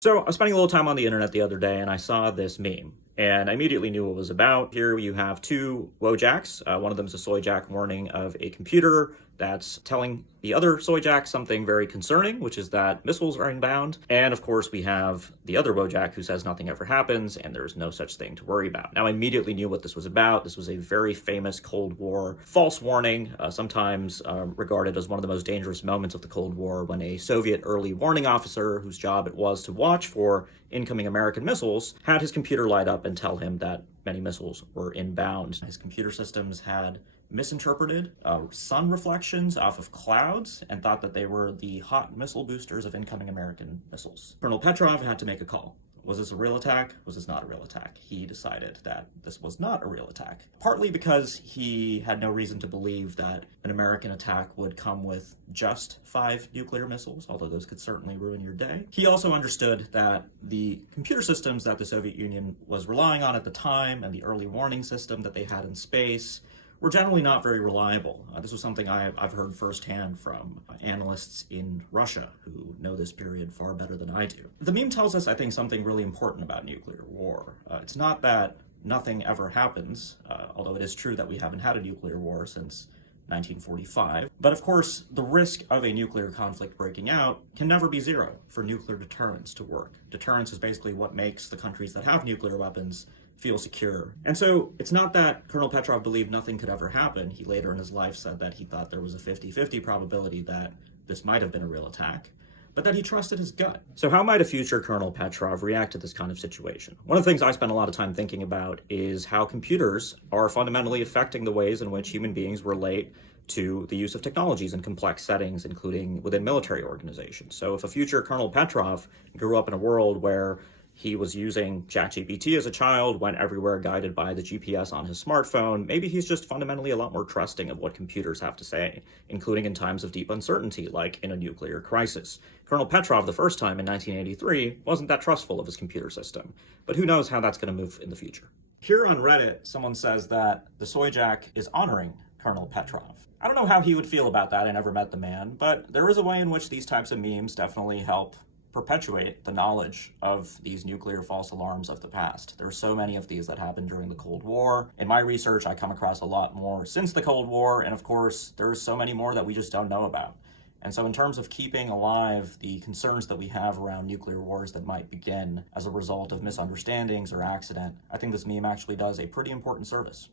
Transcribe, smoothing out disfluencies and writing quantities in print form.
So I was spending a little time on the internet the other day and I saw this meme and I immediately knew what it was about. Here you have two Wojaks. One of them is a soy jack warning of a computer that's telling the other soy jack something very concerning, which is that missiles are inbound. And of course, we have the other Wojak who says nothing ever happens and there's no such thing to worry about. Now, I immediately knew what this was about. This was a very famous Cold War false warning, sometimes regarded as one of the most dangerous moments of the Cold War, when a Soviet early warning officer, whose job it was to watch for incoming American missiles, had his computer light up and tell him that many missiles were inbound. His computer systems had misinterpreted sun reflections off of clouds and thought that they were the hot missile boosters of incoming American missiles. Colonel Petrov had to make a call. Was this a real attack? Was this not a real attack? He decided that this was not a real attack, partly because he had no reason to believe that an American attack would come with just 5 nuclear missiles, although those could certainly ruin your day. He also understood that the computer systems that the Soviet Union was relying on at the time and the early warning system that they had in space were generally not very reliable. This was something I've heard firsthand from analysts in Russia who know this period far better than I do. The meme tells us, I think, something really important about nuclear war. It's not that nothing ever happens, although it is true that we haven't had a nuclear war since 1945. But of course, the risk of a nuclear conflict breaking out can never be zero for nuclear deterrence to work. Deterrence is basically what makes the countries that have nuclear weapons feel secure. And so it's not that Colonel Petrov believed nothing could ever happen. He later in his life said that he thought there was a 50-50 probability that this might have been a real attack, but that he trusted his gut. So how might a future Colonel Petrov react to this kind of situation? One of the things I spend a lot of time thinking about is how computers are fundamentally affecting the ways in which human beings relate to the use of technologies in complex settings, including within military organizations. So if a future Colonel Petrov grew up in a world where he was using ChatGPT as a child, went everywhere guided by the GPS on his smartphone, maybe he's just fundamentally a lot more trusting of what computers have to say, including in times of deep uncertainty, like in a nuclear crisis. Colonel Petrov, the first time in 1983, wasn't that trustful of his computer system, but who knows how that's going to move in the future. Here on Reddit, someone says that the soy jack is honoring Colonel Petrov. I don't know how he would feel about that. I never met the man, but there is a way in which these types of memes definitely help perpetuate the knowledge of these nuclear false alarms of the past. There are so many of these that happened during the Cold War. In my research, I come across a lot more since the Cold War, and of course, there's so many more that we just don't know about. And so in terms of keeping alive the concerns that we have around nuclear wars that might begin as a result of misunderstandings or accident, I think this meme actually does a pretty important service.